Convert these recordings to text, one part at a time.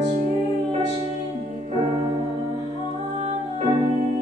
지으시니까 하나님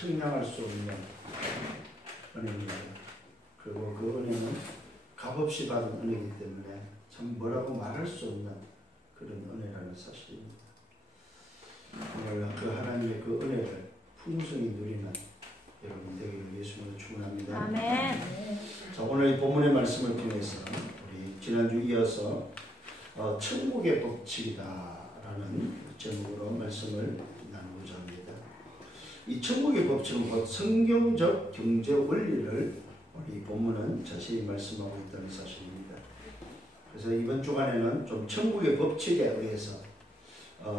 청량할 수 없는 은혜입니다. 그리고 그 은혜는 값없이 받은 은혜이기 때문에 참 뭐라고 말할 수 없는 그런 은혜라는 사실입니다. 오늘 그 하나님의 그 은혜를 풍성히 누리는 여러분 되기를 예수님으로 축원합니다. 아멘. 자, 오늘 이 본문의 말씀을 통해서 우리 지난주 이어서 천국의 법칙이다라는 제목으로 말씀을 나누고자 합니다. 이 천국의 법칙은 곧 성경적 경제 원리를 우리 본문은 자세히 말씀하고 있다는 사실입니다. 그래서 이번 주간에는 좀 천국의 법칙에 의해서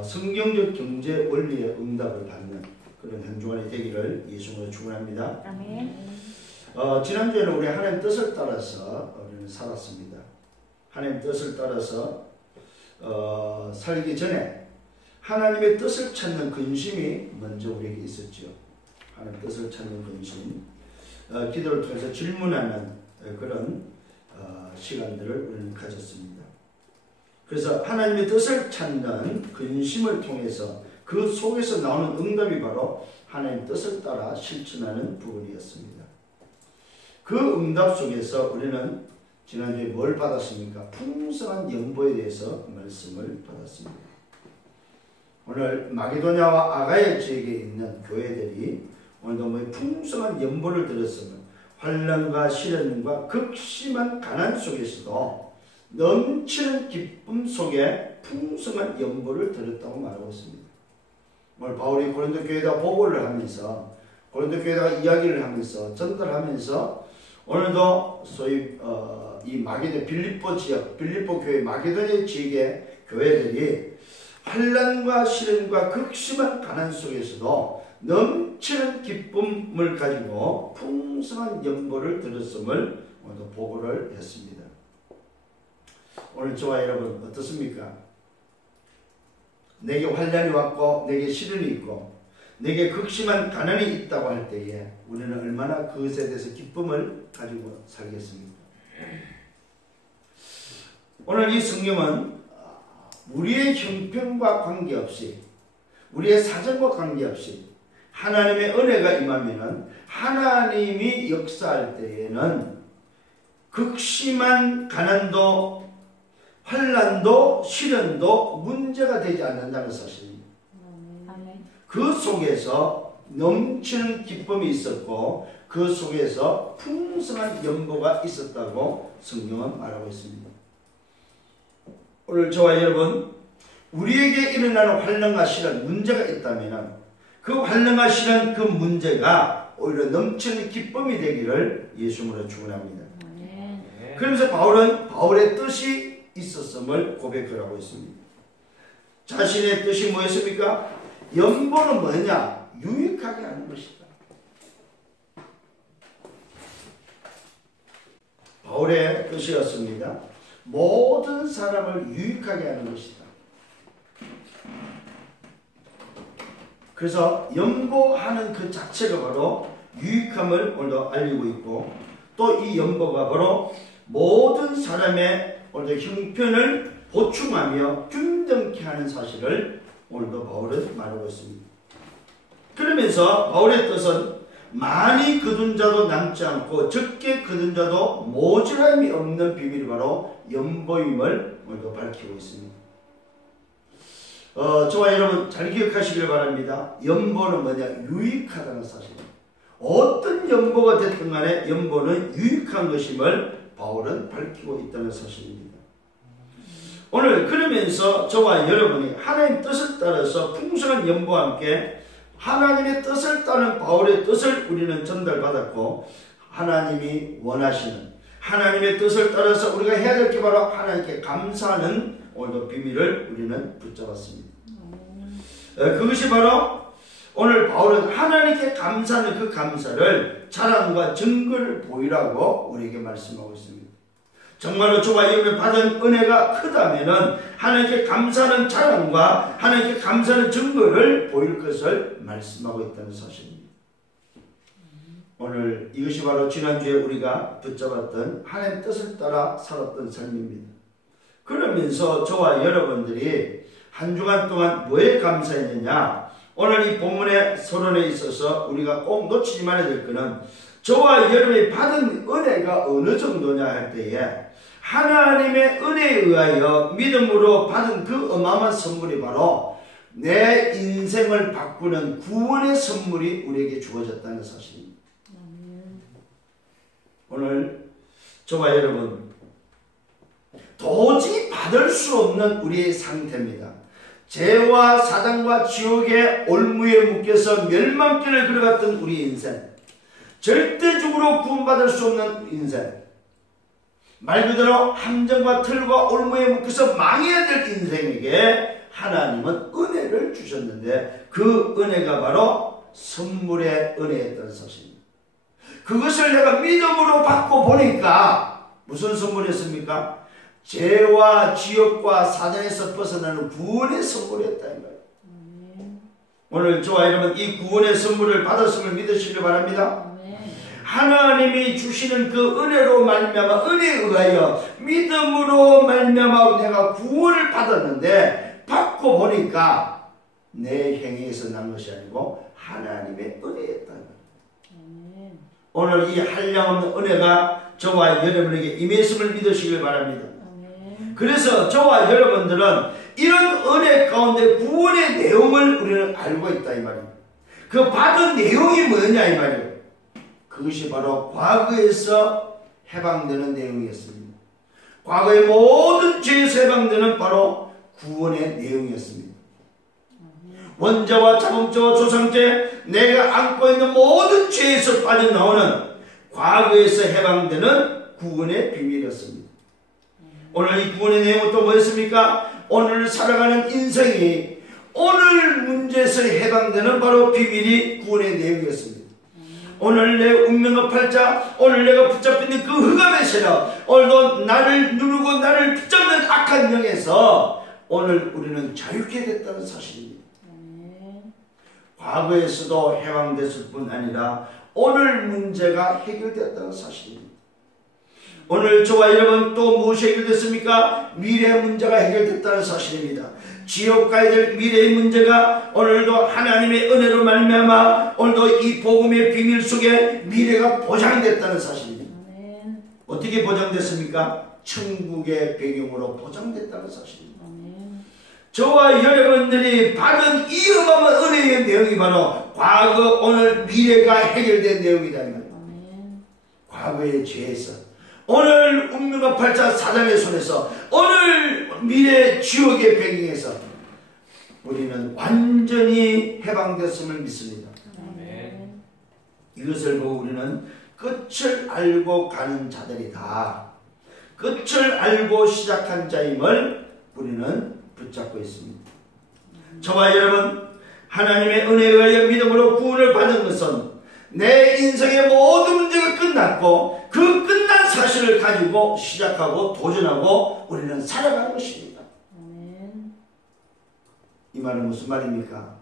성경적 경제 원리의 응답을 받는 그런 한 주간이 되기를 예수님으로 축원합니다. 아멘. 지난주에는 우리 하나님 뜻을 따라서 우리는 살았습니다. 하나님 뜻을 따라서 살기 전에 하나님의 뜻을 찾는 근심이 먼저 우리에게 있었죠. 하나님 뜻을 찾는 근심, 기도를 통해서 질문하는 그런 시간들을 우리는 가졌습니다. 그래서 하나님의 뜻을 찾는 근심을 통해서 그 속에서 나오는 응답이 바로 하나님의 뜻을 따라 실천하는 부분이었습니다. 그 응답 속에서 우리는 지난주에 뭘 받았습니까? 풍성한 연보에 대해서 말씀을 받았습니다. 오늘 마게도냐와 아가야 지역에 있는 교회들이 오늘도 풍성한 연보를 들었으면 환난과 시련과 극심한 가난 속에서도 넘치는 기쁨 속에 풍성한 연보를 들었다고 말하고 있습니다. 오늘 바울이 고린도 교회에다 보고를 하면서 고린도 교회에다가 이야기를 하면서 전달하면서 오늘도 소위 이 마게도 빌립보 지역, 빌립보 교회 마게도냐 지역의 교회들이 환난과 시련과 극심한 가난 속에서도 넘치는 기쁨을 가지고 풍성한 연보를 들었음을 오늘도 보고를 했습니다. 오늘 저와 여러분 어떻습니까? 내게 환난이 왔고 내게 시련이 있고 내게 극심한 가난이 있다고 할 때에 우리는 얼마나 그것에 대해서 기쁨을 가지고 살겠습니까? 오늘 이 성경은 우리의 형편과 관계없이 우리의 사정과 관계없이 하나님의 은혜가 임하면은 하나님이 역사할 때에는 극심한 가난도 환난도 시련도 문제가 되지 않는다는 사실입니다. 그 속에서 넘치는 기쁨이 있었고 그 속에서 풍성한 연보가 있었다고 성경은 말하고 있습니다. 오늘 저와 여러분 우리에게 일어나는 환난과 시련 문제가 있다면 그 환난과 시련 그 문제가 오히려 넘치는 기쁨이 되기를 예수님으로 축원합니다. 그러면서 바울은 바울의 뜻이 있었음을 고백하고 있습니다. 자신의 뜻이 뭐였습니까? 연보는 뭐냐? 유익하게 하는 것이다. 바울의 뜻이었습니다. 모든 사람을 유익하게 하는 것이다. 그래서 연보하는 그 자체가 바로 유익함을 오늘도 알리고 있고 또 이 연보가 바로 모든 사람의 오늘도 형편을 보충하며 균등케 하는 사실을 오늘도 바울은 말하고 있습니다. 그러면서 바울의 뜻은 많이 거둔 자도 남지 않고 적게 거둔 자도 모자람이 없는 비밀이 바로 연보임을 오늘도 밝히고 있습니다. 저와 여러분 잘 기억하시길 바랍니다. 연보는 뭐냐? 유익하다는 사실입니다. 어떤 연보가 됐든 간에 연보는 유익한 것임을 바울은 밝히고 있다는 사실입니다. 오늘 그러면서 저와 여러분이 하나님의 뜻을 따라서 풍성한 연보와 함께 하나님의 뜻을 따른 바울의 뜻을 우리는 전달받았고 하나님이 원하시는 하나님의 뜻을 따라서 우리가 해야 될 게 바로 하나님께 감사하는 오늘도 비밀을 우리는 붙잡았습니다. 그것이 바로 오늘 바울은 하나님께 감사하는 그 감사를 자랑과 증거를 보이라고 우리에게 말씀하고 있습니다. 정말로 저와 여러분이 받은 은혜가 크다면은 하나님께 감사하는 자랑과 하나님께 감사하는 증거를 보일 것을 말씀하고 있다는 사실입니다. 오늘 이것이 바로 지난주에 우리가 붙잡았던 하나님의 뜻을 따라 살았던 삶입니다. 그러면서 저와 여러분들이 한 주간 동안 뭐에 감사했느냐? 오늘 이 본문의 서론에 있어서 우리가 꼭 놓치지 말아야 될 것은 저와 여러분이 받은 은혜가 어느 정도냐 할 때에 하나님의 은혜에 의하여 믿음으로 받은 그 어마어마한 선물이 바로 내 인생을 바꾸는 구원의 선물이 우리에게 주어졌다는 사실입니다. 오늘 저와 여러분 도저히 받을 수 없는 우리의 상태입니다. 죄와 사단과 지옥의 올무에 묶여서 멸망길을 걸어갔던 우리 인생, 절대적으로 구원받을 수 없는 인생, 말 그대로 함정과 틀과 올무에 묶여서 망해야 될 인생에게 하나님은 은혜를 주셨는데 그 은혜가 바로 선물의 은혜였다는 사실입니다. 그것을 내가 믿음으로 받고 보니까 무슨 선물이었습니까? 죄와 지옥과 사단에서 벗어나는 구원의 선물이었다 이 말이에요. 오늘 저와 여러분 이 구원의 선물을 받았음을 믿으시길 바랍니다. 하나님이 주시는 그 은혜로 말미암아 은혜에 의하여 믿음으로 말미암아 내가 구원을 받았는데 받고 보니까 내 행위에서 난 것이 아니고 하나님의 은혜였다. 오늘 이 한량없는 은혜가 저와 여러분에게 임했음을 믿으시길 바랍니다. 그래서 저와 여러분들은 이런 은혜 가운데 구원의 내용을 우리는 알고 있다 이 말입니다. 그 받은 내용이 뭐냐 이 말이에요. 그것이 바로 과거에서 해방되는 내용이었습니다. 과거의 모든 죄에서 해방되는 바로 구원의 내용이었습니다. 원자와 자범죄와 조상죄, 내가 안고 있는 모든 죄에서 빠져나오는 과거에서 해방되는 구원의 비밀이었습니다. 오늘 이 구원의 내용은 또 뭐였습니까? 오늘 살아가는 인생이 오늘 문제에서 해방되는 바로 비밀이 구원의 내용이었습니다. 오늘 내 운명과 팔자, 오늘 내가 붙잡혀 있는 그 흑암의 세력, 오늘도 나를 누르고 나를 붙잡는 악한 영에서 오늘 우리는 자유케 됐다는 사실입니다. 과거에서도 해방됐을 뿐 아니라 오늘 문제가 해결됐다는 사실입니다. 오늘 저와 여러분 또 무엇이 해결됐습니까? 미래의 문제가 해결됐다는 사실입니다. 지옥 가야 될 미래의 문제가 오늘도 하나님의 은혜로 말미암아 오늘도 이 복음의 비밀 속에 미래가 보장됐다는 사실입니다. 어떻게 보장됐습니까? 천국의 배경으로 보장됐다는 사실입니다. 저와 여러분들이 받은 이 어마어마한 은혜의 내용이 바로 과거, 오늘, 미래가 해결된 내용이다. 과거의 죄에서, 오늘 운명과 팔자 사단의 손에서, 오늘 미래 지옥의 배경에서 우리는 완전히 해방됐음을 믿습니다. 이것을 보고 우리는 끝을 알고 가는 자들이다. 끝을 알고 시작한 자임을 우리는 붙잡고 있습니다. 저와 여러분, 하나님의 은혜에 의하여 믿음으로 구원을 받은 것은 내 인생의 모든 문제가 끝났고 그 끝난 사실을 가지고 시작하고 도전하고 우리는 살아가는 것입니다. 이 말은 무슨 말입니까?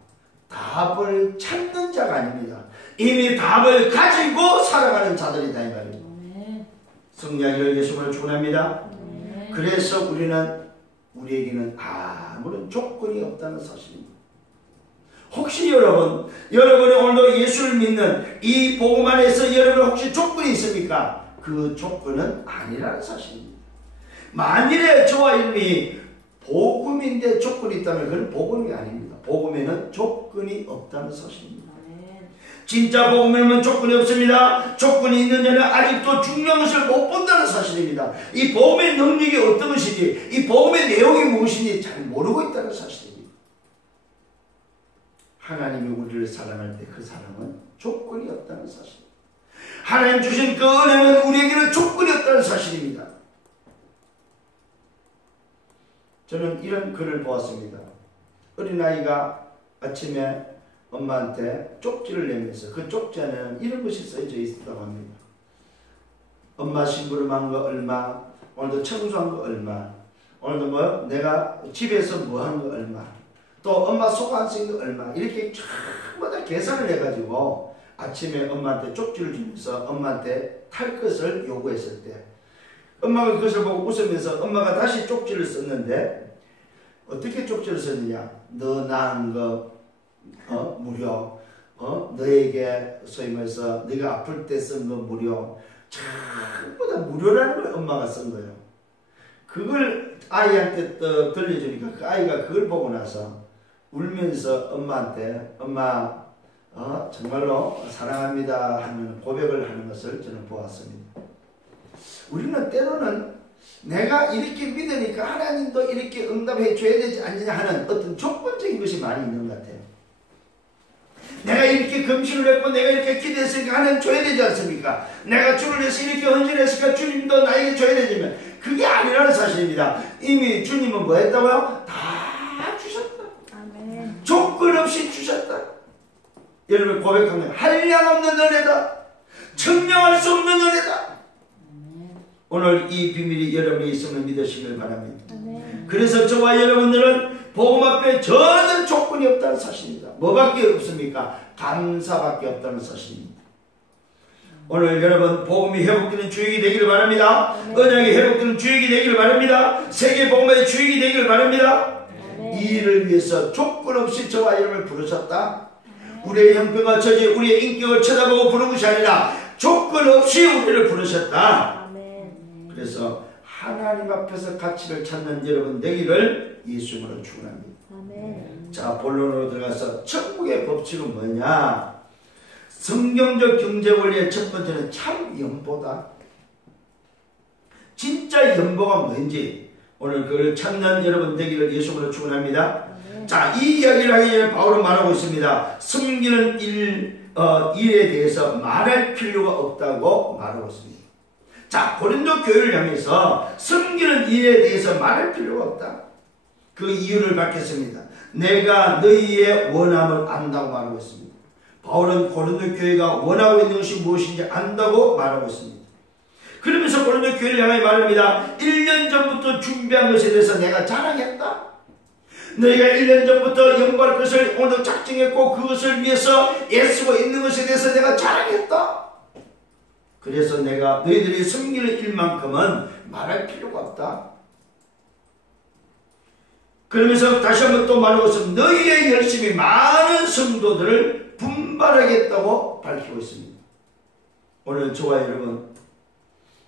답을 찾는 자가 아닙니다. 이미 답을 가지고 살아가는 자들이다 이 말입니다. 성령을 예수님을 축원합니다. 그래서 우리에게는 아무런 조건이 없다는 사실입니다. 혹시 여러분이 오늘도 예수를 믿는 이 복음 안에서 여러분 혹시 조건이 있습니까? 그 조건은 아니라는 사실입니다. 만일에 저와 여러분이 복음인데 조건이 있다면 그건 복음이 아닙니다. 복음에는 조건이 없다는 사실입니다. 진짜 복음에는 조건이 없습니다. 조건이 있는 자는 아직도 중요한 것을 못 본다는 사실입니다. 이 복음의 능력이 어떤 것인지, 이 복음의 내용이 무엇인지 잘 모르고 있다는 사실입니다. 하나님이 우리를 사랑할 때 그 사랑은 조건이 없다는 사실. 하나님 주신 그 은혜는 우리에게는 조건이 없다는 사실입니다. 저는 이런 글을 보았습니다. 어린아이가 아침에 엄마한테 쪽지를 내면서 그 쪽지 안에는 이런 것이 써져 있다고 합니다. 엄마 심부름한 거 얼마, 오늘도 청소한 거 얼마, 오늘도 내가 집에서 뭐 한 거 얼마, 또 엄마 속 안 쓴 거 얼마, 이렇게 전부 다 계산을 해가지고 아침에 엄마한테 쪽지를 주면서 엄마한테 탈 것을 요구했을 때 엄마가 그것을 보고 웃으면서 엄마가 다시 쪽지를 썼는데 어떻게 쪽지를 썼느냐? 너 낳은 거 무료. 너에게 소위 말해서 네가 아플 때 쓴 거 무료. 전부 다 무료라는 걸 엄마가 쓴 거예요. 그걸 아이한테 또 들려주니까 그 아이가 그걸 보고 나서 울면서 엄마한테 엄마 정말로 사랑합니다 하는 고백을 하는 것을 저는 보았습니다. 우리는 때로는 내가 이렇게 믿으니까 하나님도 이렇게 응답해 줘야 되지 않느냐 하는 어떤 조건적인 것이 많이 있는 것 같아요. 내가 이렇게 금식을 했고 내가 이렇게 기도했으니까 하나님 줘야 되지 않습니까? 내가 주를 위해서 이렇게 헌신했으니까 주님도 나에게 줘야 되지만 그게 아니라는 사실입니다. 이미 주님은 뭐 했다고요? 다 주셨다. 아멘. 조건 없이 주셨다. 여러분 고백하면 한량없는 은혜다. 청량할 수 없는 은혜다. 오늘 이 비밀이 여러분에 있음을 믿으시길 바랍니다. 아멘. 그래서 저와 여러분들은 복음 앞에 전혀 조건이 없다는 사실입니다. 뭐밖에 없습니까? 감사밖에 없다는 사실입니다. 오늘 여러분 복음이 회복되는 주역이 되기를 바랍니다. 언약이 회복되는 주역이 되기를 바랍니다. 세계 복음의 주역이 되기를 바랍니다. 이 일을 위해서 조건 없이 저와 여러분을 부르셨다. 우리의 형편과 처지, 우리의 인격을 쳐다보고 부른 것이 아니라 조건 없이 우리를 부르셨다. 그래서 하나님 앞에서 가치를 찾는 여러분 되기를 예수님으로 축원합니다. 자, 본론으로 들어가서 천국의 법칙은 뭐냐? 성경적 경제 원리의 첫 번째는 참 연보다. 진짜 연보가 뭔지 오늘 그걸 찾는 여러분 되기를 예수님으로 축원합니다. 자, 이 이야기를 하기 전에 바울은 말하고 있습니다. 섬기는 일에 대해서 말할 필요가 없다고 말하고 있습니다. 자, 고린도 교회를 향해서 섬기는 일에 대해서 말할 필요가 없다. 그 이유를 밝혔습니다. 내가 너희의 원함을 안다고 말하고 있습니다. 바울은 고린도 교회가 원하고 있는 것이 무엇인지 안다고 말하고 있습니다. 그러면서 고린도 교회를 향해 말합니다. 1년 전부터 준비한 것에 대해서 내가 자랑했다. 너희가 1년 전부터 연구할 것을 오늘도 작정했고 그것을 위해서 애쓰고 있는 것에 대해서 내가 자랑했다. 그래서 내가 너희들이 섬기는 일만큼은 말할 필요가 없다. 그러면서 다시 한번 또 말하고 있습니다. 너희의 열심이 많은 성도들을 분발하겠다고 밝히고 있습니다. 오늘 저와 여러분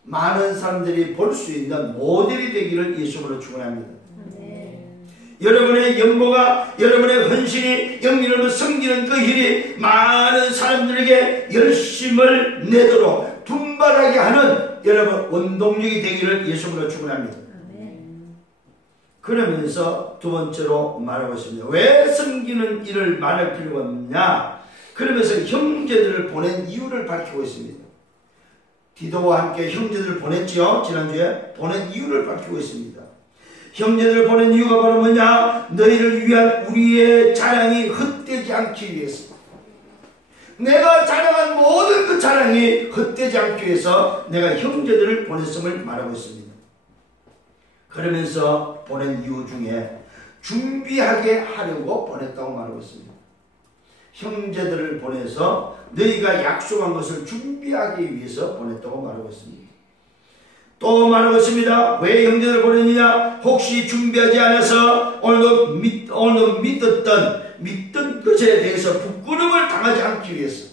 많은 사람들이 볼 수 있는 모델이 되기를 예수님으로 축원합니다. 여러분의 연보가, 여러분의 헌신이, 영민으로 섬기는 그 일이 많은 사람들에게 열심을 내도록 분발하게 하는 여러분 원동력이 되기를 예수님으로 축원합니다. 그러면서 두 번째로 말하고 있습니다. 왜 섬기는 일을 말할 필요가 없느냐? 그러면서 형제들을 보낸 이유를 밝히고 있습니다. 디도와 함께 형제들을 보냈지요. 지난주에 보낸 이유를 밝히고 있습니다. 형제들을 보낸 이유가 바로 뭐냐? 너희를 위한 우리의 자랑이 헛되지 않기 위해서. 내가 자랑한 모든 그 자랑이 헛되지 않기 위해서 내가 형제들을 보냈음을 말하고 있습니다. 그러면서 보낸 이유 중에 준비하게 하려고 보냈다고 말하고 있습니다. 형제들을 보내서 너희가 약속한 것을 준비하기 위해서 보냈다고 말하고 있습니다. 또 말하고 있습니다. 왜 형제들을 보냈느냐? 혹시 준비하지 않아서 오늘도 믿던 것에 대해서 부끄러움을 당하지 않기 위해서.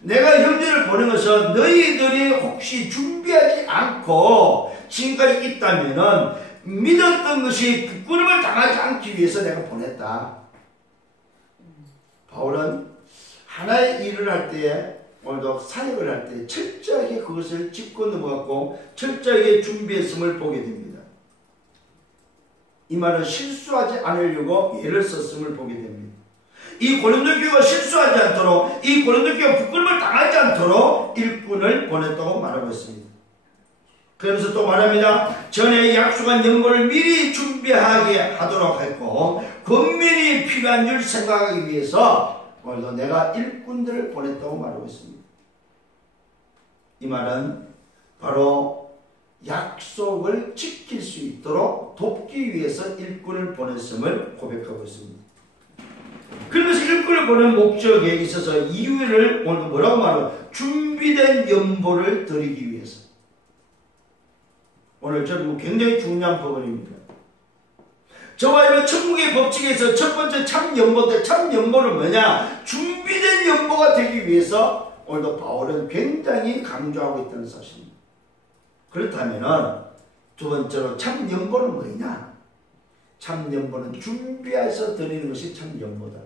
내가 형제를 보낸 것은 너희들이 혹시 준비하지 않고 지금까지 있다면 믿었던 것이 부끄러움을 당하지 않기 위해서 내가 보냈다. 바울은 하나의 일을 할 때에 오늘도 사역을 할 때 철저하게 그것을 짚고 넘어갔고 철저하게 준비했음을 보게 됩니다. 이 말은 실수하지 않으려고 예를 썼음을 보게 됩니다. 이 고린도 교회가 실수하지 않도록, 이 고린도 교회가 부끄러움을 당하지 않도록 일꾼을 보냈다고 말하고 있습니다. 그러면서 또 말합니다. 전에 약속한 연고를 미리 준비하게 하도록 했고 권면이 필요한 줄 생각하기 위해서 오늘도 내가 일꾼들을 보냈다고 말하고 있습니다. 이 말은 바로 약속을 지킬 수 있도록 돕기 위해서 일꾼을 보냈음을 고백하고 있습니다. 그러면서 일꾼을 보낸 목적에 있어서 이유를 오늘 뭐라고 말하고 준비된 연보를 드리기 위해서. 오늘 저는 굉장히 중요한 부분입니다. 저와 여러분 천국의 법칙에서 첫 번째 참 연보인데 참 연보는 뭐냐? 준비된 연보가 되기 위해서 오늘도 바울은 굉장히 강조하고 있다는 사실입니다. 그렇다면 두 번째로 참 연보는 뭐냐? 참 연보는 준비해서 드리는 것이 참 연보다.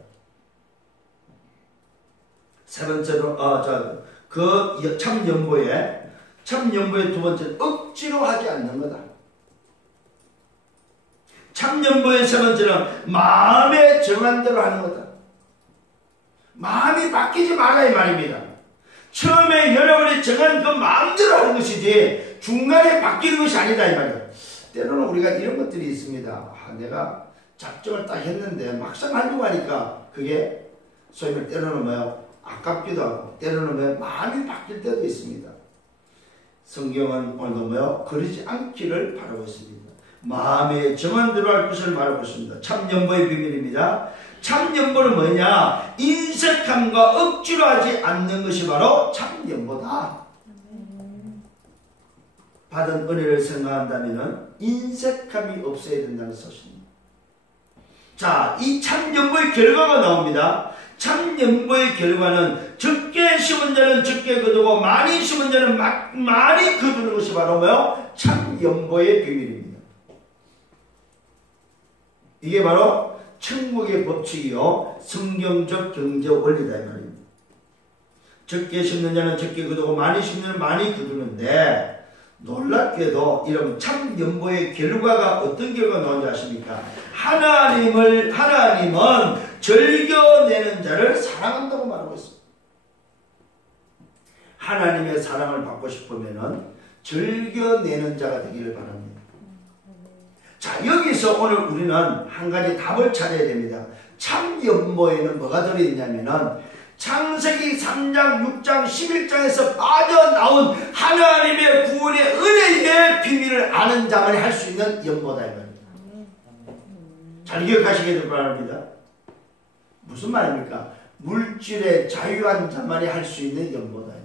세 번째로 그 참 연보의 두 번째는 억지로 하지 않는 거다. 참 연보의 세 번째는 마음에 정한 대로 하는 거다. 마음이 바뀌지 말라 이 말입니다. 처음에 여러분이 정한 그 마음대로 하는 것이지 중간에 바뀌는 것이 아니다 이 말이에요. 때로는 우리가 이런 것들이 있습니다. 내가 작정을 딱 했는데 막상 하려고 하니까 그게 소위 말해 때로는 뭐요? 아깝기도 하고 때로는 뭐요? 마음이 바뀔 때도 있습니다. 성경은 오늘도 뭐요? 그러지 않기를 바라고 있습니다. 마음에 정한 대로 할 것을 말하고 있습니다. 참 연보의 비밀입니다. 참 연보는 뭐냐? 인색함과 억지로 하지 않는 것이 바로 참 연보다. 받은 은혜를 생각한다면 인색함이 없어야 된다는 사실입니다. 자, 이 참 연보의 결과가 나옵니다. 참 연보의 결과는 적게 심은 자는 적게 거두고 많이 심은 자는 많이 거두는 것이 바로 뭐요? 참 연보의 비밀입니다. 이게 바로 천국의 법칙이요 성경적 경제 원리다 이 말입니다. 적게 심는 자는 적게 거두고 많이 심는 자는 많이 거두는데 놀랍게도 이런 참 연보의 결과가 어떤 결과가 나오는지 아십니까? 하나님은 즐겨내는 자를 사랑한다고 말하고 있습니다. 하나님의 사랑을 받고 싶으면 즐겨내는 자가 되기를 바랍니다. 자, 여기서 오늘 우리는 한 가지 답을 찾아야 됩니다. 참 연보에는 뭐가 들어있냐면은 창세기 3장, 6장, 11장에서 빠져나온 하나님의 구원의 은혜의 비밀을 아는 자만이 할 수 있는 연보다 이 말입니다. 잘 기억하시길 바랍니다. 무슨 말입니까? 물질에 자유한 자만이 할 수 있는 연보다.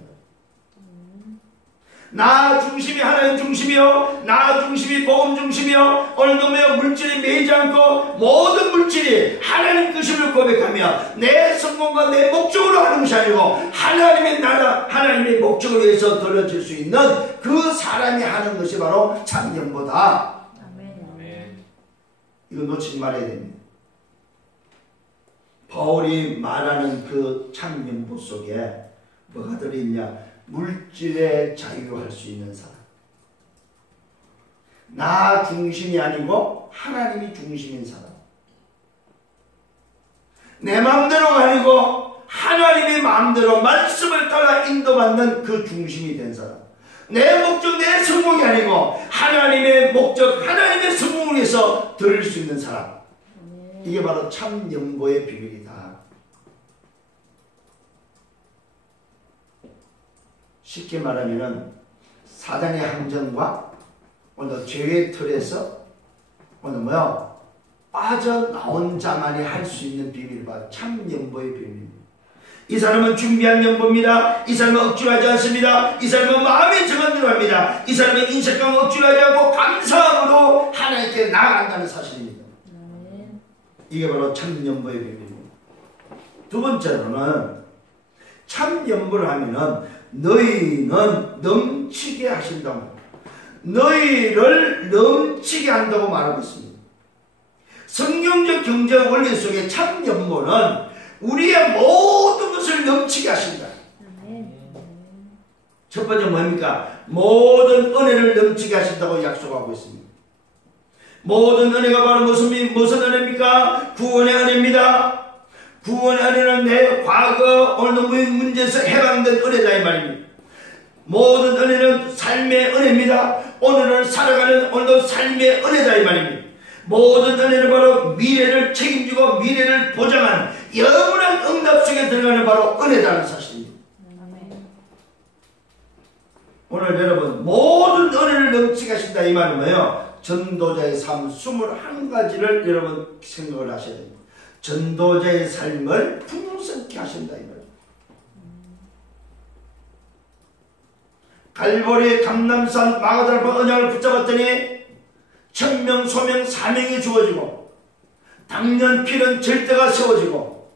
나 중심이 하나님 중심이요 나 중심이 복음 중심이요 오늘도 물질이 매이지 않고 모든 물질이 하나님 것임을 고백하며 내 성공과 내 목적으로 하는 것이 아니고 하나님의 나라 하나님의 목적을 위해서 돌려질 수 있는 그 사람이 하는 것이 바로 참 연보다. 아멘. 이거 놓치지 말아야 됩니다. 바울이 말하는 그 참 연보 속에 뭐가 들어있냐? 물질에 자유할 수 있는 사람. 나 중심이 아니고 하나님이 중심인 사람. 내 마음대로가 아니고 하나님의 마음대로 말씀을 따라 인도받는 그 중심이 된 사람. 내 목적, 내 성공이 아니고 하나님의 목적, 하나님의 성공을 위해서 드릴 수 있는 사람. 이게 바로 참 연보의 비밀이다. 쉽게 말하면 사단의 함정과 오늘 죄의 틀에서 오늘 빠져나온 자만이 할 수 있는 비밀, 바로 참 연보의 비밀입니다. 이 사람은 준비한 연보입니다. 이 사람은 억지로 하지 않습니다. 이 사람은 마음에 정한 대로 합니다. 이 사람은 인색감을 억지로 하지 않고 감사함으로 하나님께 나아간다는 사실입니다. 이게 바로 참 연보의 비밀입니다. 두 번째로는 참 연보를 하면은 너희는 넘치게 하신다고, 너희를 넘치게 한다고 말하고 있습니다. 성경적 경제 원리 속에 참 연보는 우리의 모든 것을 넘치게 하신다. 첫 번째 뭡니까? 모든 은혜를 넘치게 하신다고 약속하고 있습니다. 모든 은혜가 바로 무슨 은혜입니까? 구원의 은혜입니다. 구원의 은혜는 내 과거 오늘도 문제에서 해방된 은혜다 이 말입니다. 모든 은혜는 삶의 은혜입니다. 오늘을 살아가는 오늘도 삶의 은혜다 이 말입니다. 모든 은혜는 바로 미래를 책임지고 미래를 보장하는 영원한 응답 속에 들어가는 바로 은혜라는 사실입니다. 오늘 여러분 모든 은혜를 넘치게 하신다 이 말은 뭐예요? 전도자의 삶 21가지를 여러분 생각을 하셔야 됩니다. 전도자의 삶을 풍성케 하신다 이 말입니다. 갈보리 감람산 마가다락방 언약을 붙잡았더니 천명 소명 사명이 주어지고 당년 피는 절대가 세워지고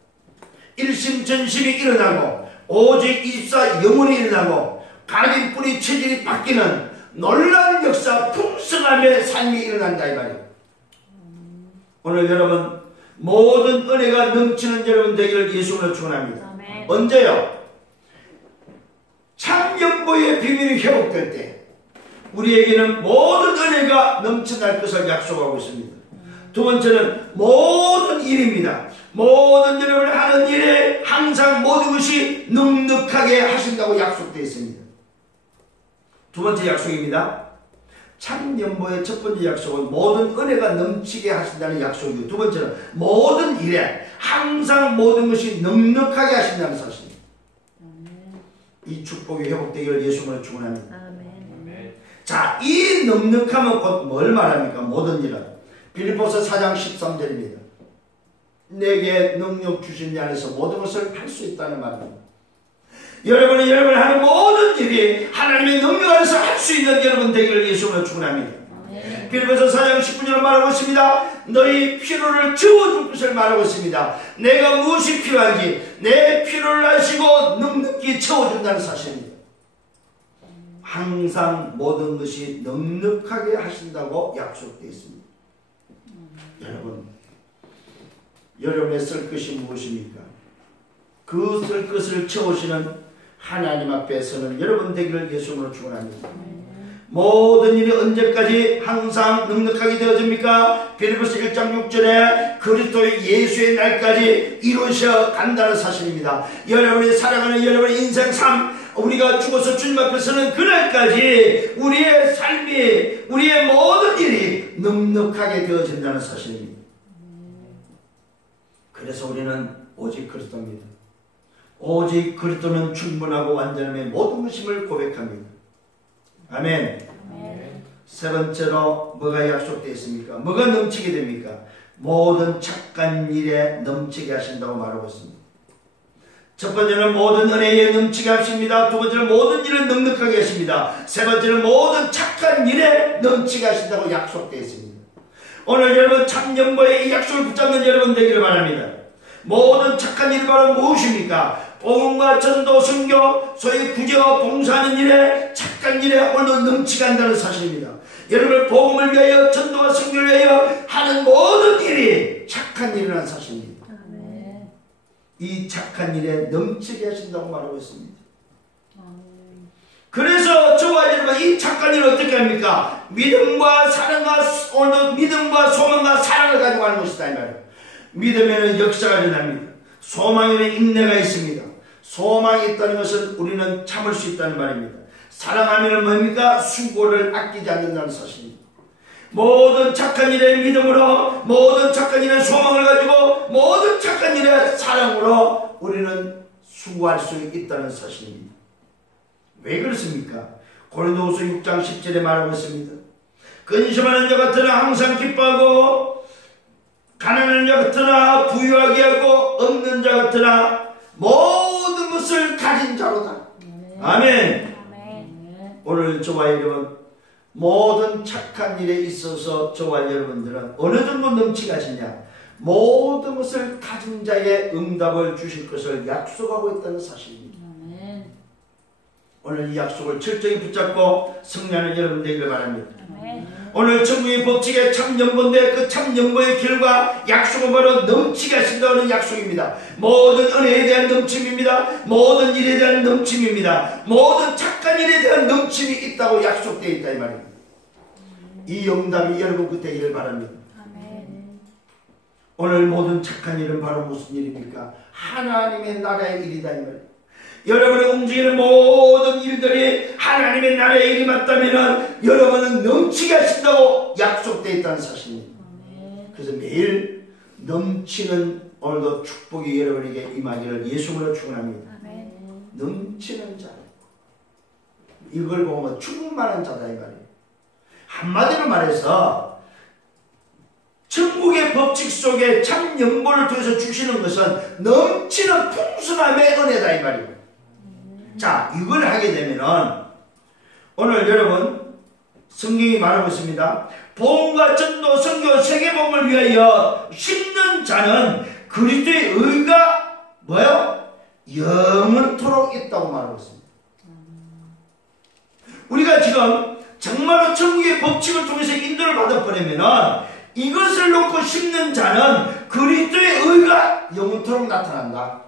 일심전심이 일어나고 오직 24 영혼이 일어나고 각인 뿌리 체질이 바뀌는 놀라운 역사 풍성함의 삶이 일어난다 이 말이에요. 오늘 여러분 모든 은혜가 넘치는 여러분 되기를 예수님으로 축원합니다. 언제요? 참 연보의 비밀이 회복될 때 우리에게는 모든 은혜가 넘쳐날 것을 약속하고 있습니다. 두 번째는 모든 일입니다. 모든 여러분이 하는 일에 항상 모든 것이 넉넉하게 하신다고 약속되어 있습니다. 두 번째 약속입니다. 참 연보의 첫 번째 약속은 모든 은혜가 넘치게 하신다는 약속이고, 두 번째는 모든 일에 항상 모든 것이 넉넉하게 하신다는 사실입니다. 이 축복이 회복되기를 예수님으로 축원합니다. 자, 이 넉넉함은 곧 뭘 말합니까? 모든 일은 빌립보서 4장 13절입니다. 내게 능력 주신 자 안에서 모든 것을 할 수 있다는 말입니다. 여러분이 하는 모든 일이 하나님의 능력 안에서 할 수 있는 여러분 되기를 예수님으로 축원합니다. 빌립보서 4장 19절을 말하고 있습니다. 너희 필요를 채워줄 것을 말하고 있습니다. 내가 무엇이 필요한지 내 필요를 아시고 넉넉히 채워준다는 사실입니다. 항상 모든 것이 넉넉하게 하신다고 약속되어 있습니다. 여러분의 쓸 것이 무엇입니까? 그 쓸 것을 채우시는 하나님 앞에서는 여러분 되기를 예수님으로 축원합니다. 모든 일이 언제까지 항상 넉넉하게 되어집니까? 빌립보서 1장 6절에 그리스도의 예수의 날까지 이루셔 간다는 사실입니다. 여러분이 살아가는 여러분의 인생 삶, 우리가 죽어서 주님 앞에 서는 그날까지 우리의 삶이, 우리의 모든 일이 넉넉하게 되어진다는 사실입니다. 그래서 우리는 오직 그리스도입니다. 오직 그리스도는 충분하고 완전함의 모든 것임을 고백합니다. 아멘. 세 번째로 뭐가 약속되어 있습니까? 뭐가 넘치게 됩니까? 모든 착한 일에 넘치게 하신다고 말하고 있습니다. 첫 번째는 모든 은혜에 넘치게 하십니다. 두 번째는 모든 일을 넉넉하게 하십니다. 세 번째는 모든 착한 일에 넘치게 하신다고 약속되어 있습니다. 오늘 여러분 참 연보의 이 약속을 붙잡는 여러분 되기를 바랍니다. 모든 착한 일이 바로 무엇입니까? 복음과 전도, 선교, 소위 구제와 봉사하는 일에 착한 일에 오늘도 넘치게 한다는 사실입니다. 여러분 복음을 위하여 전도와 선교를 위하여 하는 모든 일이 착한 일이라는 사실입니다. 이 착한 일에 넘치게 하신다고 말하고 있습니다. 그래서 저와 여러분 이 착한 일을 어떻게 합니까? 믿음과 사랑과 오늘도 믿음과 소망과 사랑을 가지고 하는 것이다 이 말이에요. 믿음에는 역사가 일어납니다. 소망에는 인내가 있습니다. 소망이 있다는 것은 우리는 참을 수 있다는 말입니다. 사랑하면 뭡니까? 수고를 아끼지 않는다는 사실입니다. 모든 착한 일에 믿음으로, 모든 착한 일에 소망을 가지고, 모든 착한 일에 사랑으로 우리는 수고할 수 있다는 사실입니다. 왜 그렇습니까? 고린도후서 6장 10절에 말하고 있습니다. 근심하는 자 같으나 항상 기뻐하고, 가난한 자 같으나 부유하게 하고, 없는 자 같으나 모든 것을 가진 자로다. 아멘. 오늘 저와 여러분 모든 착한 일에 있어서 저와 여러분들은 어느 정도 넘치게 하시냐? 모든 것을 가진 자의 응답을 주실 것을 약속하고 있다는 사실입니다. 오늘 이 약속을 철저히 붙잡고 승리하는 여러분 되기를 바랍니다. 오늘 천국의 법칙의 참연보인데 그 참연보의 결과 약속은 바로 넘치게 하신다는 약속입니다. 모든 은혜에 대한 넘침입니다. 모든 일에 대한 넘침입니다. 모든 착한 일에 대한 넘침이 있다고 약속되어 있다 이 말입니다. 이 응답이 여러분 그 되기를 바랍니다. 오늘 모든 착한 일은 바로 무슨 일입니까? 하나님의 나라의 일이다 이 말입니다. 여러분의 움직이는 모든 일들이 하나님의 나라의 일이 맞다면 여러분은 넘치게 하신다고 약속되어 있다는 사실입니다. 그래서 매일 넘치는 오늘도 축복이 여러분에게 임하기를 예수님으로 축원합니다. 넘치는 자, 이걸 보면 충만한 자다 이 말이에요. 한마디로 말해서 천국의 법칙 속에 참 연보를 통해서 주시는 것은 넘치는 풍성함의 은혜다 이 말이에요. 자, 이걸 하게 되면은 오늘 여러분 성경이 말하고 있습니다. 복음과 전도, 선교, 세계복음을 위하여 심는 자는 그리스도의 의가 뭐요? 영원토록 있다고 말하고 있습니다. 우리가 지금 정말로 천국의 법칙을 통해서 인도를 받아버리면 이것을 놓고 심는 자는 그리스도의 의가 영원토록 나타난다.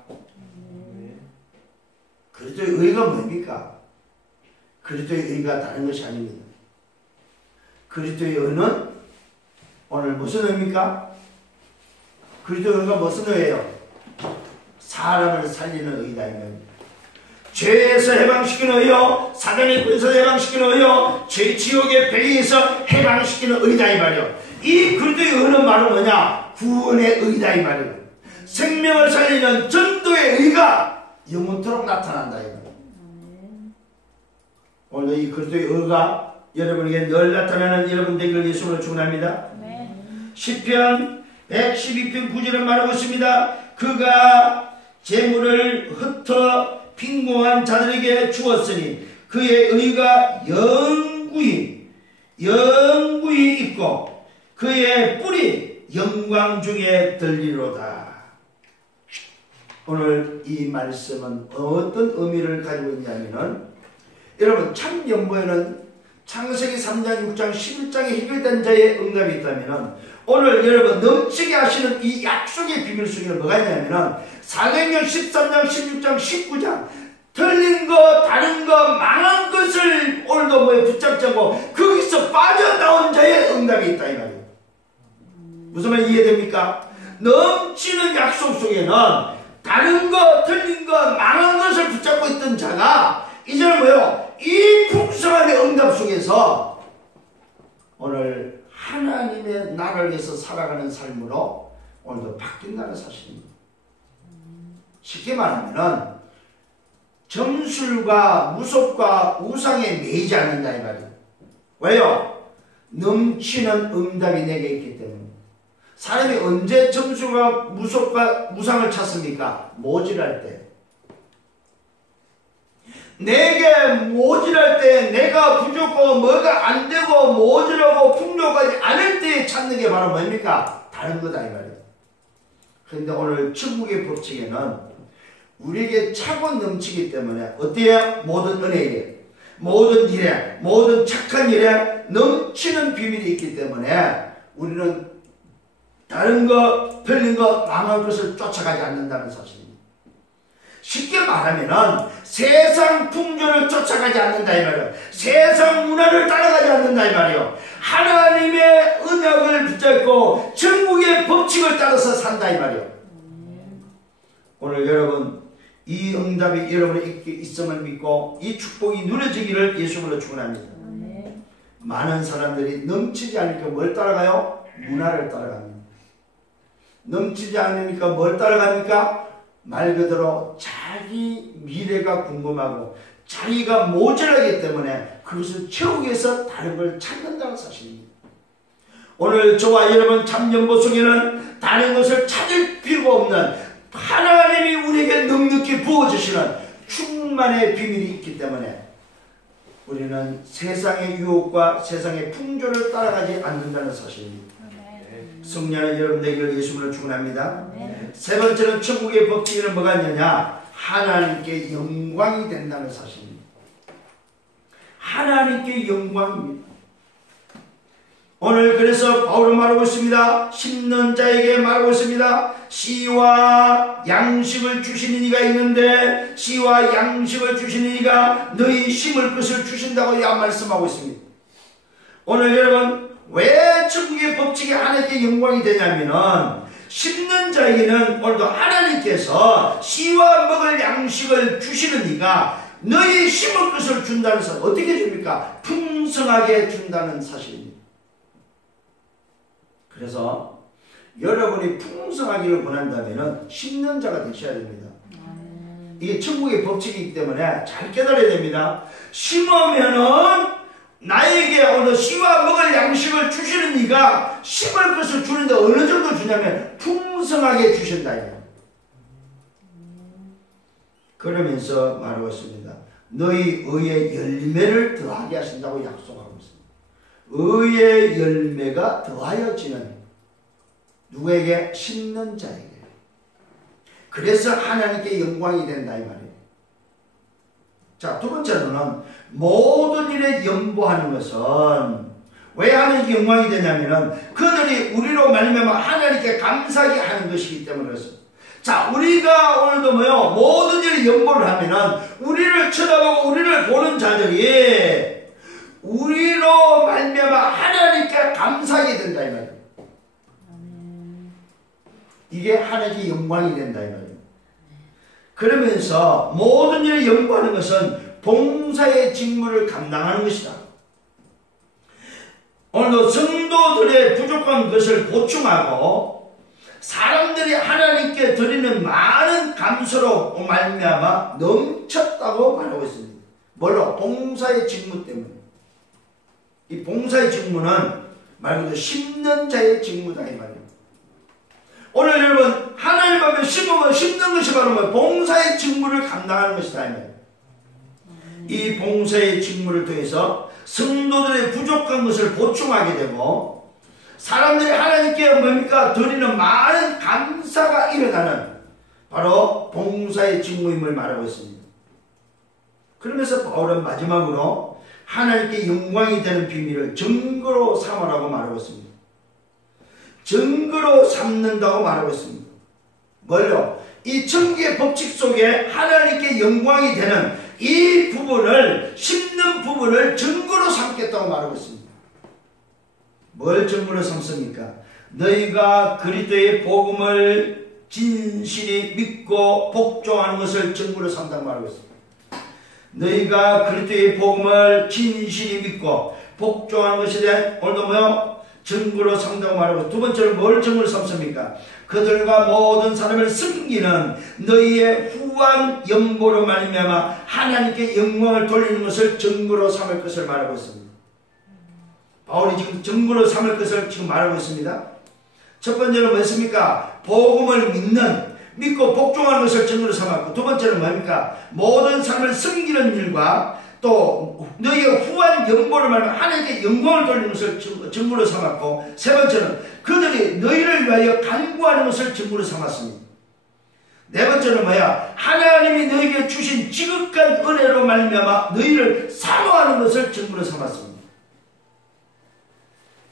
그리스도의 의가 뭡니까? 그리스도의 의가 다른 것이 아닙니다. 그리스도의 의는 오늘 무슨 의입니까? 그리스도의 의가 무슨 의예요? 사람을 살리는 의다 이 말입니다. 죄에서 해방시키는 의요, 사단의 권세에서 해방시키는 의요, 죄 지옥의 배에서 해방시키는 의다 이 말이요. 이 그리스도의 의는 바로 뭐냐? 구원의 의다 이 말이요. 생명을 살리는 전도의 의가 영원토록 나타난다 이 말이요. 오늘 이 그리스도의 의가 여러분에게 늘 나타나는 여러분 되기를 예수로 축원합니다. 시편 112편 9절은 말하고 있습니다. 그가 재물을 흩어 빈공한 자들에게 주었으니 그의 의가 영구히 있고 그의 뿔이 영광 중에 들리로다. 오늘 이 말씀은 어떤 의미를 가지고 있냐면은, 여러분 참 연보에는 창세기 3장 6장 11장에 해결된 자의 응답이 있다면은, 오늘 여러분 넘치게 하시는 이 약속의 비밀 속에 뭐가 있냐면은 사도행전 13장 16장 19장 틀린 거 다른 거 망한 것을 오늘도 뭐에 붙잡자고 거기서 빠져나온 자의 응답이 있다 이 말이에요. 무슨 말 이해됩니까? 넘치는 약속 속에는 다른 거 틀린 거 망한 것을 붙잡고 있던 자가 이제는 뭐예요? 이 풍성함의 응답 속에서 오늘 하나님의 나라를 위해서 살아가는 삶으로 오늘도 바뀐다는 사실입니다. 쉽게 말하면 점술과 무속과 우상에 매이지 않는다 이 말이에요. 왜요? 넘치는 응답이 내게 있기 때문에. 사람이 언제 점술과 무속과 우상을 찾습니까? 모질할 때. 내게 모질할 때, 내가 부족하고 뭐가 안 되고 모질하고 풍족하지 않을 때 찾는 게 바로 뭡니까? 다른 거다 이 말이에요. 그런데 오늘 천국의 법칙에는 우리에게 차고 넘치기 때문에 어때요? 모든 은혜에, 모든 일에, 모든 착한 일에 넘치는 비밀이 있기 때문에 우리는 다른 거, 틀린 거, 망한 것을 쫓아가지 않는다는 사실입니다. 쉽게 말하면 세상 풍조를 쫓아가지 않는다 이 말이에요. 세상 문화를 따라가지 않는다 이 말이에요. 하나님의 언약을 붙잡고 천국의 법칙을 따라서 산다 이 말이에요. 오늘 여러분 이 응답이 여러분에게 있음을 믿고 이 축복이 누려지기를 예수님으로 축원합니다. 많은 사람들이 넘치지 않으니까 뭘 따라가요? 문화를 따라갑니다. 넘치지 않으니까 뭘 따라갑니까? 말 그대로 자기 미래가 궁금하고 자기가 모자라기 때문에 그것을 채우기 위해서 다른 걸 찾는다는 사실입니다. 오늘 저와 여러분 참연보 속에는 다른 것을 찾을 필요가 없는 하나님이 우리에게 넉넉히 부어주시는 충만의 비밀이 있기 때문에 우리는 세상의 유혹과 세상의 풍조를 따라가지 않는다는 사실입니다. 승리하는 여러분 되기를 예수님으로 축원합니다. 세 번째는 천국의 법칙에는 뭐가 있느냐? 하나님께 영광이 된다는 사실입니다. 하나님께 영광입니다. 오늘 그래서 바울은 말하고 있습니다. 심는 자에게 말하고 있습니다. 씨와 양식을 주시는 이가 있는데 씨와 양식을 주시는 이가 너희 심을 것을 주신다고 말씀하고 있습니다. 오늘 여러분 왜 천국의 법칙이 하나님께 영광이 되냐면은 심는 자에게는 오늘도 하나님께서 씨와 먹을 양식을 주시는 이가 너희 심을 것을 준다는 사실. 어떻게 줍니까? 풍성하게 준다는 사실입니다. 그래서 여러분이 풍성하기를 원한다면 심는 자가 되셔야 됩니다. 이게 천국의 법칙이기 때문에 잘 깨달아야 됩니다. 심으면은 나에게 오늘 씨와 먹을 양식을 주시는 이가 심을 것을 주는데 어느 정도 주냐면 풍성하게 주신다. 그러면서 말하고 있습니다. 너희 의의 열매를 더하게 하신다고 약속하고 있습니다. 의의 열매가 더하여지는 누구에게? 심는 자에게. 그래서 하나님께 영광이 된다 이 말이에요. 자, 두 번째로는 모든 일에 연보하는 것은 왜 하나님께 영광이 되냐면은 그들이 우리로 말미암아 하나님께 감사하게 하는 것이기 때문에 그렇습니다. 자, 우리가 오늘도 뭐요? 모든 일에 연보를 하면은 우리를 쳐다보고 우리를 보는 자들이 우리로 말미암아 하나님께 감사하게 된다 이 말이에요. 이게 하나님께 영광이 된다 이 말이에요. 그러면서 모든 일에 연보하는 것은 봉사의 직무를 감당하는 것이다. 오늘도 성도들의 부족한 것을 보충하고 사람들이 하나님께 드리는 많은 감사로 말미암아 넘쳤다고 말하고 있습니다. 뭘로? 봉사의 직무 때문에. 이 봉사의 직무는 말 그대로 심는 자의 직무다 이 말이에요. 오늘 여러분 하나님 앞에 심으면 심는 것이 바로 뭐 봉사의 직무를 감당하는 것이다 이 말이에요. 이 봉사의 직무를 통해서 성도들의 부족한 것을 보충하게 되고 사람들이 하나님께 뭡니까? 드리는 많은 감사가 일어나는 바로 봉사의 직무임을 말하고 있습니다. 그러면서 바울은 마지막으로 하나님께 영광이 되는 비밀을 증거로 삼으라고 말하고 있습니다. 증거로 삼는다고 말하고 있습니다. 뭘요? 이 천국의 법칙 속에 하나님께 영광이 되는 이 부분을 심는 부분을 증거로 삼겠다고 말하고 있습니다. 뭘 증거로 삼습니까? 너희가 그리스도의 복음을 진실히 믿고 복종하는 것을 증거로 삼다고 말하고 있습니다. 너희가 그리스도의 복음을 진실히 믿고 복종하는 것에 대한 오늘도 뭐요? 증거로 삼다고 말하고 두 번째로 뭘 증거로 삼습니까? 그들과 모든 사람을 섬기는 너희의 후한 연보로 말미암아 하나님께 영광을 돌리는 것을 증거로 삼을 것을 말하고 있습니다. 바울이 지금 증거로 삼을 것을 지금 말하고 있습니다. 첫 번째는 뭐였습니까? 복음을 믿고 복종하는 것을 증거로 삼았고 두 번째는 뭡니까? 모든 사람을 섬기는 일과 또 너희의 후한 연보를 말하면 하나님께 영광을 돌리는 것을 증거로 삼았고 세 번째는 그들이 너희를 위하여 간구하는 것을 증거로 삼았습니다. 네 번째는 뭐야? 하나님이 너희에게 주신 지극한 은혜로 말미암아 너희를 사모하는 것을 증거로 삼았습니다.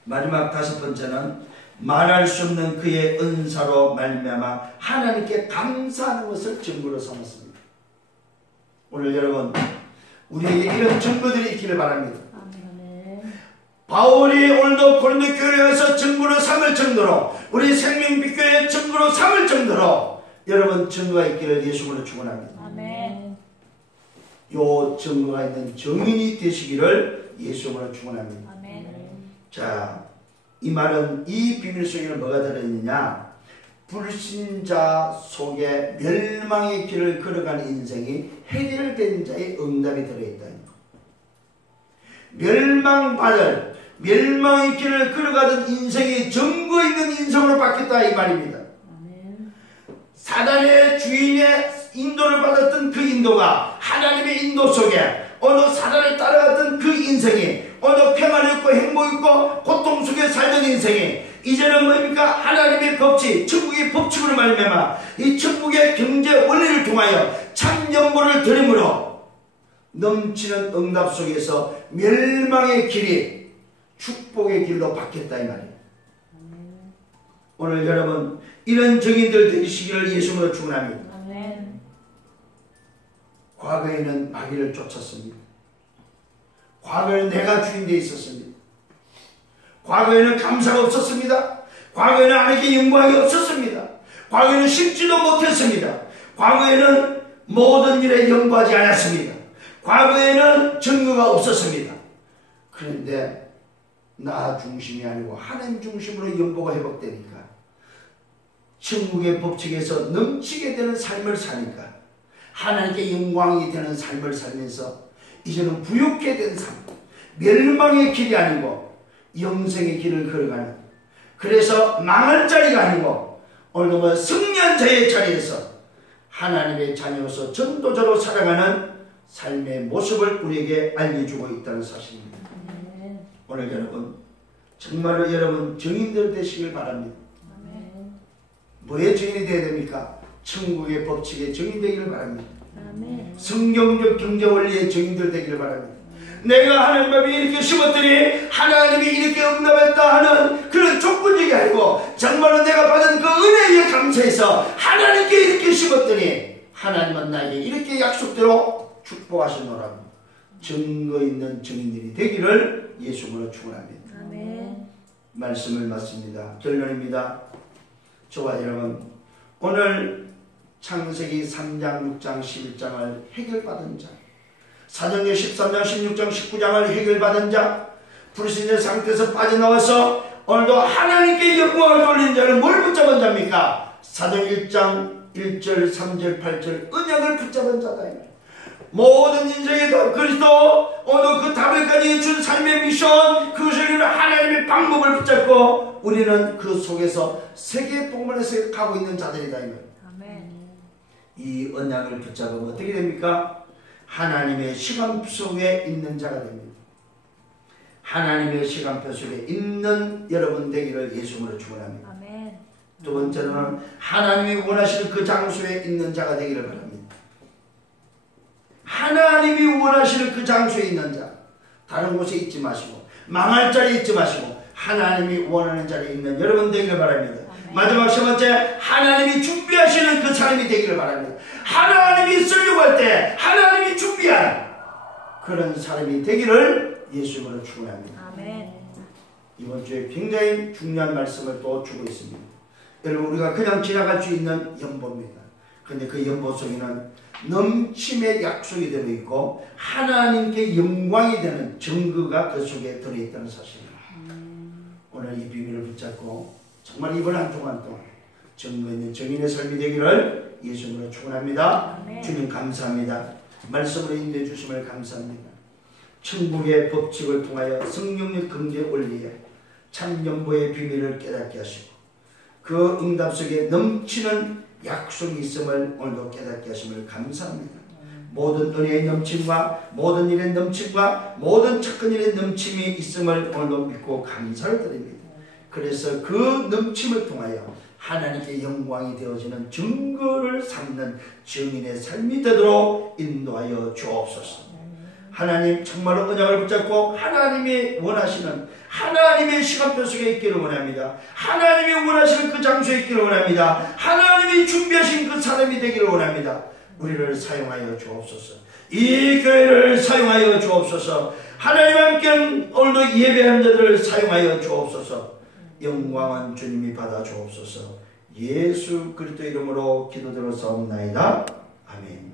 마지막 다섯 번째는 말할 수 없는 그의 은사로 말미암아 하나님께 감사하는 것을 증거로 삼았습니다. 오늘 여러분 우리에게 이런 증거들이 있기를 바랍니다. 아멘. 바울이 오늘도 고린도 교회에서 증거로 삼을 정도로 우리 생명빛교회의 증거로 삼을 정도로 여러분 증거가 있기를 예수님으로 축원합니다. 아멘. 요 증거가 있는 증인이 되시기를 예수님으로 축원합니다. 아멘. 자, 이 말은 이 비밀 속에는 뭐가 들어있느냐? 불신자 속에 멸망의 길을 걸어가는 인생이 해결된 자의 응답이 들어있다. 멸망의 길을 걸어가던 인생이 증거 있는 인생으로 바뀌었다 이 말입니다. 사단의 주인의 인도를 받았던 그 인도가 하나님의 인도 속에 어느 사단을 따라갔던 그 인생이 어느 평안했고 행복했고 고통 속에 살던 인생이 이제는 뭡니까? 하나님의 법칙, 천국의 법칙으로 말미암아 이 천국의 경제 원리를 통하여 참 연보를 드림으로 넘치는 응답 속에서 멸망의 길이 축복의 길로 바뀌었다 이 말이에요. 오늘 여러분 이런 증인들 되시기를 예수님으로 축원합니다. 과거에는 마귀를 쫓았습니다. 과거에는 내가 주인되어 있었습니다. 과거에는 감사가 없었습니다. 과거에는 하나님께 영광이 없었습니다. 과거에는 심지도 못했습니다. 과거에는 모든 일에 연구하지 않았습니다. 과거에는 증거가 없었습니다. 그런데 나 중심이 아니고 하나님 중심으로 연보가 회복되니까 천국의 법칙에서 넘치게 되는 삶을 사니까 하나님께 영광이 되는 삶을 살면서 이제는 부욕해 된 삶, 멸망의 길이 아니고 영생의 길을 걸어가는, 그래서 망할 자리가 아니고 오늘도 승리자의 자리에서 하나님의 자녀로서 전도자로 살아가는 삶의 모습을 우리에게 알려주고 있다는 사실입니다. 오늘 여러분 정말로 여러분 증인들 되시길 바랍니다. 아멘. 뭐의 증인이 되어야 됩니까? 천국의 법칙의 증인 되기를 바랍니다. 아멘. 성경적 경제 원리의 증인들 되기를 바랍니다. 내가 하나님 앞에 이렇게 심었더니 하나님이 이렇게 응답했다 하는 그런 조건적이 아니고 정말로 내가 받은 그 은혜에 감사해서 하나님께 이렇게 심었더니 하나님은 나에게 이렇게 약속대로 축복하셨노라고 증거 있는 증인들이 되기를 예수님으로 축원합니다. 아멘. 말씀을 마칩니다. 결론입니다. 저와 여러분, 오늘 창세기 3장, 6장, 11장을 해결받은 자, 사도행전 13장, 16장, 19장을 해결받은 자, 불신의 상태에서 빠져나와서 오늘도 하나님께 영광을 돌리는 자는 뭘 붙잡은 자입니까? 사도행전 1장 1절, 3절, 8절 언약을 붙잡은 자다. 모든 인생의 답 그리스도, 오늘 그 답을 가지고 준 삶의 미션, 그것을 이루는 하나님의 방법을 붙잡고 우리는 그 속에서 세계 복문에서 가고 있는 자들이다. 아멘. 이 언약을 붙잡으면 어떻게 됩니까? 하나님의 시간표 속에 있는 자가 됩니다. 하나님의 시간표 속에 있는 여러분 되기를 예수님으로 축원합니다. 아멘. 두 번째로는 하나님이 원하시는 그 장소에 있는 자가 되기를 바랍니다. 하나님이 원하시는 그 장소에 있는 자, 다른 곳에 있지 마시고 망할 자리에 있지 마시고 하나님이 원하는 자리에 있는 여러분 되기를 바랍니다. 아멘. 마지막 세 번째, 하나님이 준비하시는 그 사람이 되기를 바랍니다. 하나님이 쓰려고 할 때 하나님이 준비한 그런 사람이 되기를 예수님으로 축원합니다. 아멘. 이번 주에 굉장히 중요한 말씀을 또 주고 있습니다. 여러분, 우리가 그냥 지나갈 수 있는 연보입니다. 그런데 그 연보 속에는 넘침의 약속이 들어있고 하나님께 영광이 되는 증거가 그 속에 들어있다는 사실입니다. 오늘 이 비밀을 붙잡고 정말 이번 한 주간 동안 증거 있는 증인의 삶이 되기를 예수님으로 축원합니다. 아멘. 주님 감사합니다. 말씀으로 인도해 주심을 감사합니다. 천국의 법칙을 통하여 성령의 경제 원리에 참 연보의 비밀을 깨닫게 하시고 그 응답 속에 넘치는 약속이 있음을 오늘도 깨닫게 하심을 감사합니다. 모든 은혜의 넘침과 모든 일의 넘침과 모든 착한 일의 넘침이 있음을 오늘도 믿고 감사를 드립니다. 그래서 그 넘침을 통하여 하나님께 영광이 되어지는 증거를 삼는 증인의 삶이 되도록 인도하여 주옵소서. 하나님 정말로 언약을 붙잡고 하나님이 원하시는 하나님의 시간표 속에 있기를 원합니다. 하나님이 원하시는 그 장소에 있기를 원합니다. 하나님이 준비하신 그 사람이 되기를 원합니다. 우리를 사용하여 주옵소서. 이 교회를 사용하여 주옵소서. 하나님 함께 오늘도 예배하는 자들을 사용하여 주옵소서. 영광은 주님이 받아 주옵소서. 예수 그리스도 이름으로 기도드렸사옵나이다. 아멘.